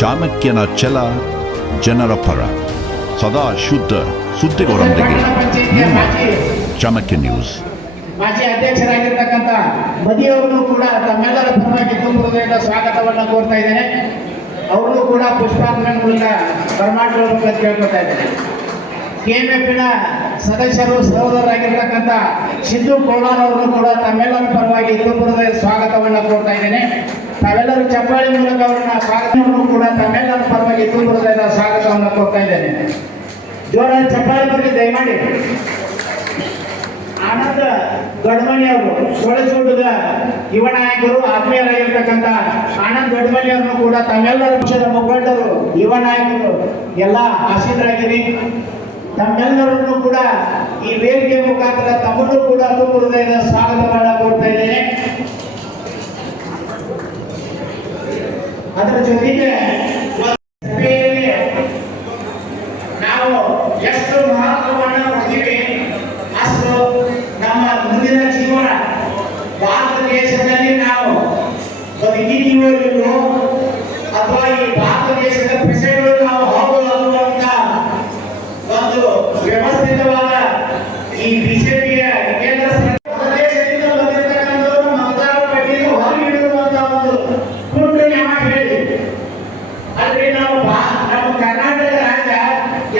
ಚಾಣಕ್ಯನ ಛಲ ಜನರ ಪರ, ಸದಾ ಶುದ್ಧ ಸುದ್ದಿಗಳೊಂದಿಗೆ ನಿಮ್ಮ ಚಾಣಕ್ಯ ನ್ಯೂಸ್. ಮಾಜಿ ಅಧ್ಯಕ್ಷರಾಗಿರ್ತಕ್ಕಂಥ ಮದಿಯವರನ್ನು ಕೂಡ ತಮ್ಮೆಲ್ಲರ ಪರವಾಗಿ ತುಂಬ ಹೃದಯದ ಸ್ವಾಗತವನ್ನು ಕೋರ್ತಾ ಇದ್ದೇನೆ. ಅವ್ರನ್ನೂ ಕೂಡ ಪುಷ್ಪಾರ್ಪಣೆ ಮೂಲಕ ಬರಮಾಡಿಕೊಳ್ಳಬೇಕು ಅಂತ ಕೇಳ್ಕೊತಾ ಇದ್ದೇನೆ. KMFನ ಸದಸ್ಯರು ಸಹೋದರರಾಗಿರ್ತಕ್ಕಂಥ ಸಿದ್ದು ಕೋಲಾರ್ ಅವರನ್ನು ಕೂಡ ತಮ್ಮೆಲ್ಲರ ಪರವಾಗಿ ತುಂಬ ಹೃದಯದ ಸ್ವಾಗತವನ್ನು ಕೋರ್ತಾ ಇದ್ದೇನೆ. ತಾವೆಲ್ಲರೂ ಚಪ್ಪಾಳಿ ಮೂಲಕ ಅವರನ್ನ ಸ್ವಾಗತವನ್ನು ಕೂಡ ತಮ್ಮೆಲ್ಲರ ಪರವಾಗಿ ತುಂಬ ಹೃದಯದ ಸ್ವಾಗತವನ್ನು ಕೋರ್ತಾ ಇದ್ದೇನೆ. ಜೋರಾದ ಚಪ್ಪಾಳಿ ಬಗ್ಗೆ ದಯಮಾಡಿ. ಆನಂದ ದೊಡ್ಡಮನಿ ಅವರು ಸೊಳೆಸೂಟದ ಯುವ ನಾಯಕರು, ಆತ್ಮೀಯರಾಗಿರ್ತಕ್ಕಂಥ ಆನಂದ್ ದೊಡ್ಡಮನಿ ಅವರನ್ನು ಕೂಡ ತಮ್ಮೆಲ್ಲರ ಪಕ್ಷದ ಮುಖಂಡರು, ಯುವ ನಾಯಕರು ಎಲ್ಲ ಆಸೀನರಾಗಿರಿ. ತಮ್ಮೆಲ್ಲರನ್ನು ಕೂಡ ಈ ವೇದಿಕೆ ಮುಖಾಂತರ ತಮ್ಮನ್ನು ಕೂಡ ತುಂಬ ಹೃದಯದ ಸ್ವಾಗತವನ್ನು ಕೋರ್ತಾ ಇದ್ದೇನೆ. ಅದರ ಜೊತೆಗೆ ನಾವು ಎಷ್ಟು ಮಹತ್ವವನ್ನು ಕೊಡ್ತೀವಿ ಅಷ್ಟು ನಮ್ಮ ಮುಂದಿನ ಜೀವನ ಭಾರತ ದೇಶದಲ್ಲಿ ನಾವು ಬದುಕಿದೀವೋ ಅಥವಾ ಈ ಭಾರತ ದೇಶದ ಪ್ರಜೆಗಳು ನಾವು ಹೋಗಲು ಅನ್ನುವಂತ ಒಂದು ವ್ಯವಸ್ಥಿತವಾದ ಈ ಬಿಜೆಪಿಯ ಕೇಂದ್ರ ದೇಶದಿಂದ ಬಂದಿರತಕ್ಕಂಥವರು ಮತದಾರ ಪಟ್ಟಿಯನ್ನು ಹೊರಗಿಡುವಂತ ಒಂದು ಕುಂಟು ನ್ಯಾಯ ಹೇಳಿ ಆದ್ರೆ ನಾವು ನಮ್ಮ ಕರ್ನಾಟಕ ರಾಜ್ಯ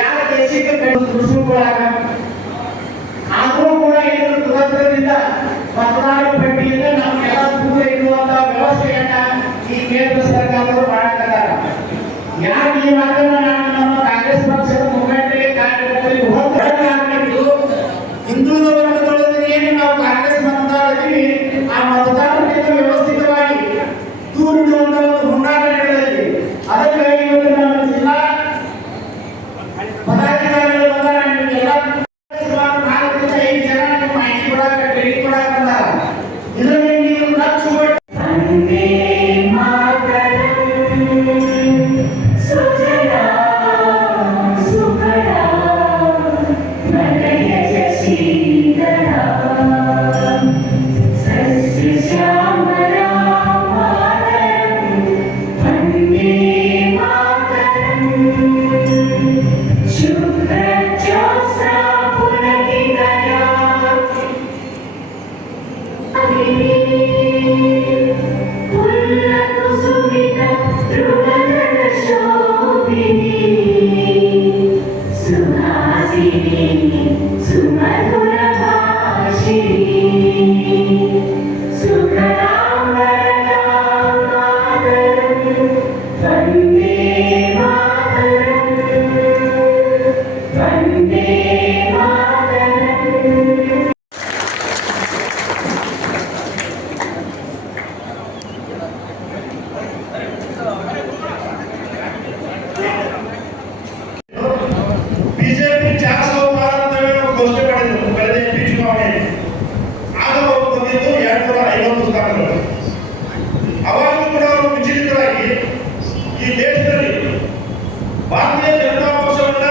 ಯಾವ ದೇಶಕ್ಕೆ ಕೃಷಿಗಳಾಗ ಆದರೂ ಕೂಡ ಏನು ಕುತಂತ್ರದಿಂದ ಮತದಾರ ಪಟ್ಟಿಯಿಂದ ನಮ್ಗೆಲ್ಲ ದೂರ ಇರುವಂತಹ ವ್ಯವಸ್ಥೆಯನ್ನ ಈ ಕೇಂದ್ರ ಸರ್ಕಾರದವರು ಮಾಡಕ್ಕಾಗ. ಯಾಕೆ ಈ ಮಾತನ್ನ ನಾನು ನಮ್ಮ ಕಾಂಗ್ರೆಸ್ ಪಕ್ಷದ ಮುಖಂಡರಿಗೆ ಕಾರ್ಯಕರ್ತರಿಗೆ ಹಿಂದುಳಿದ ವರ್ಗದೊಳಗೆ ಏನು ನಾವು ಕಾಂಗ್ರೆಸ್ ಮತದಾರ ಇದೀವಿ, ಆ ಮತದಾರರಿಂದ ವ್ಯವಸ್ಥಿತವಾಗಿ ದೂರಿಡುವಂತ ಒಂದು ಹುನ್ನಾರ ನಡೆದಿದೆ. ಅದಕ್ಕಾಗಿ ಇವತ್ತು ನಮ್ಮ ಜಿಲ್ಲಾ ಪದಾಧಿಕಾರಿಗಳು ಬಂದಾರ. ನಿಮಗೆಲ್ಲ ಸುಮಾರು 4 ರಿಂದ 5 ಜನ ನಿಮಗೆ ಮಾಹಿತಿ ಕೊಡಾಕ ಟ್ರೈನಿಂಗ್ ಕೊಡಾಕ ಬಂದಾರ. ಇದರಲ್ಲಿ ನೀವು ಲಕ್ಷ ಭಾರತೀಯ ಜನತಾ ಪಕ್ಷವನ್ನ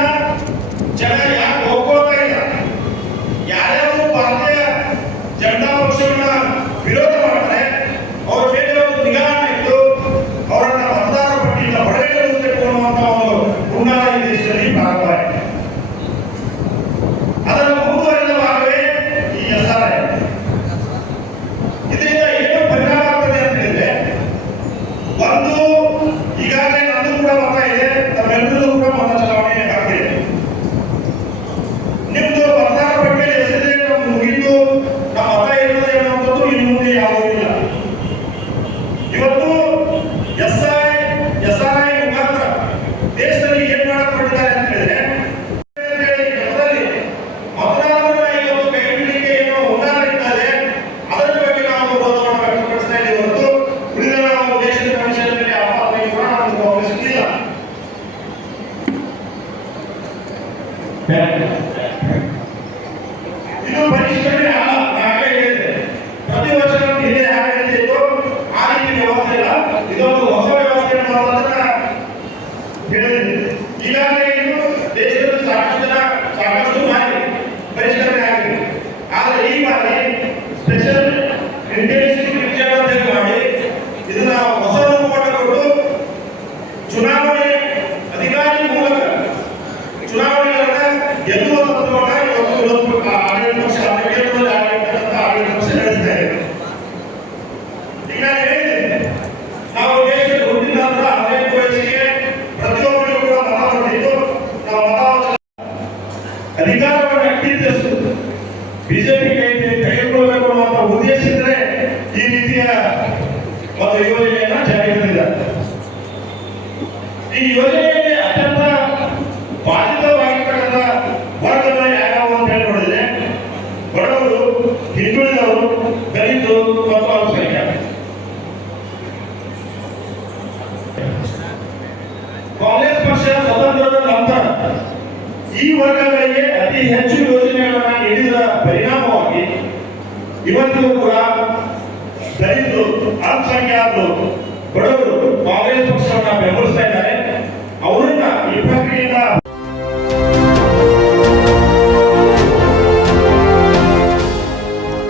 ಜನ ಯಾಕೆ ಒಪ್ಕೋತಾ ಇಲ್ಲ? ಯಾರ್ಯಾರು ಭಾರತೀಯ ಜನತಾ ಪಕ್ಷವನ್ನ ವಿರೋಧ ಮಾಡ್ತಾರೆ ಅವ್ರ ಮೇಲೆ ಒಂದು ನಿಗಾ ಇಟ್ಟು ಅವರನ್ನ ಮತದಾರ ಪಟ್ಟಿಯಿಂದ ಹೊರಗಿಳಿಸಬೇಕು ಅನ್ನುವಂತ ಒಂದು ಹುನ್ನಾರ ಈ ದೇಶದಲ್ಲಿ ಪ್ರಾರಂಭವಾಗಿದೆ. ಅದರ ಮುಂದುವರೆದ ಭಾಗವೇ ಈ SRI. ಇದರಿಂದ ಏನು ಪರಿಣಾಮ ಆಗ್ತದೆ ಅಂತ ಹೇಳಿದ್ರೆ, ಒಂದು ಈಗಾಗಲೇ ನಂದು ಕೂಡ ಮತ ಇದೆ, ತಮ್ಮೆಲ್ಲರೂ ಕೂಡ ಮತ ಚಲಾವಣೆ ಆಗ್ತಿದೆ. ನಿಮ್ದು ಮತದಾರ ಪಟ್ಟಿಯಲ್ಲಿ ಹೆಸರಿದೆ, ಮುಗಿದು ನಮ್ಮ ಮತ ಇರುತ್ತದೆ ಅನ್ನುವಂಥದ್ದು ಇನ್ನು ಮುಂದೆ ಯಾವುದೂ ಇಲ್ಲ. ಇವತ್ತು SRI ಮುಖಾಂತರ ದೇಶದಲ್ಲಿ ಏನ್ ಮಾಡಕ್ ಹೊರಟಿದ್ದಾರೆ ಅಂತ ಹೇಳಿದ್ರೆ, ಮತದಾರರನ್ನ ಇವತ್ತು ಕೈ ಬಿಡಲಿಕ್ಕೆ ಏನೋ ಹುನ್ನಾರ ಇರ್ತದೆ, ಅದರ ಬಗ್ಗೆ ನಾವು ವಿರೋಧವನ್ನು ವ್ಯಕ್ತಪಡಿಸ್ತಾ ಇದ್ದೀವಿ ಹೊರತು ಉಳಿದ ನಾವು ದೇಶದ ಭವಿಷ್ಯದ ಮೇಲೆ ಆಪಾದನೆ ಕೂಡ ನಾವು ಗೌರವಿಸುತ್ತಿಲ್ಲ. ಇದು ಪರಿಷ್ಕರಣೆ ಅಲ್ಲ. ನಾವೇ ಹೇಳಿದೆ, ಪ್ರತಿ ವರ್ಷ ಹಿಂದೆ ಯಾಕೆ ಹೇಳಿತ್ತು ಆ ರೀತಿ ವ್ಯವಸ್ಥೆ ಇಲ್ಲ, ಇದೊಂದು ಹೊಸ ವ್ಯವಸ್ಥೆಯನ್ನು ಮಾಡೋದನ್ನ ಹೇಳಿದೆ. ಈಗಾಗಲೇ ಇದು ದೇಶದಲ್ಲಿ ಸಾಕಷ್ಟು ಬಾರಿ ಪರಿಷ್ಕರಣೆ ಆಗಿದೆ. ಆದರೆ ಈ ಬಾರಿ ಸ್ಪೆಷಲ್ ಇಂಟೆನ್ಸಿವ್ ಪಿಕ್ಚರ್ ಅಂತ ಮಾಡಿ ಇದನ್ನ ಹೊಸ ರೂಪವನ್ನು ಕೊಟ್ಟು ಚುನಾವಣೆ ಒಂದು ಯೋಜನೆಯನ್ನ ಜಾರಿಗೆ ತಂದಿದ್ದಾರೆ. ಈ ಯೋಜನೆಯಲ್ಲಿ ಅತ್ಯಂತ ಬಾಧಿತವಾಗಿರ್ತಕ್ಕಂಥ ವರ್ಗಗಳು ಯಾವ್ಯಾವ ಅಂತ ಹೇಳಿ ನೋಡಿದ್ರೆ ಬಡವರು, ಹಿಂದುಳಿದವರು, ದಲಿತರು ಮತ್ತು ಅಲ್ಪಸಂಖ್ಯಾತರು. ಕಾಂಗ್ರೆಸ್ ಪಕ್ಷ ಸ್ವತಂತ್ರದ ನಂತರ ಈ ವರ್ಗಗಳಿಗೆ ಅತಿ ಹೆಚ್ಚು ಯೋಜನೆಗಳನ್ನ ನೀಡಿದ ಪರಿಣಾಮವಾಗಿ ಇವತ್ತಿಗೂ ಕೂಡ ದಲಿತರು, ಅಲ್ಪಸಂಖ್ಯಾತರು, ಬಡವರು ಕಾಂಗ್ರೆಸ್ ಪಕ್ಷವನ್ನ ಬೆಂಬಲಿಸ್ತಾ ಇದ್ದಾರೆ. ಅವರನ್ನ ಈ ಪ್ರಕ್ರಿಯೆಯಿಂದ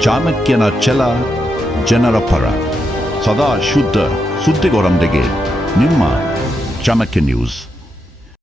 ಚಾಣಕ್ಯನ ಛಲ ಜನರ ಪರ, ಸದಾ ಶುದ್ಧ ಸುದ್ದಿಗಳೊಂದಿಗೆ ನಿಮ್ಮ ಚಾಣಕ್ಯ ನ್ಯೂಸ್.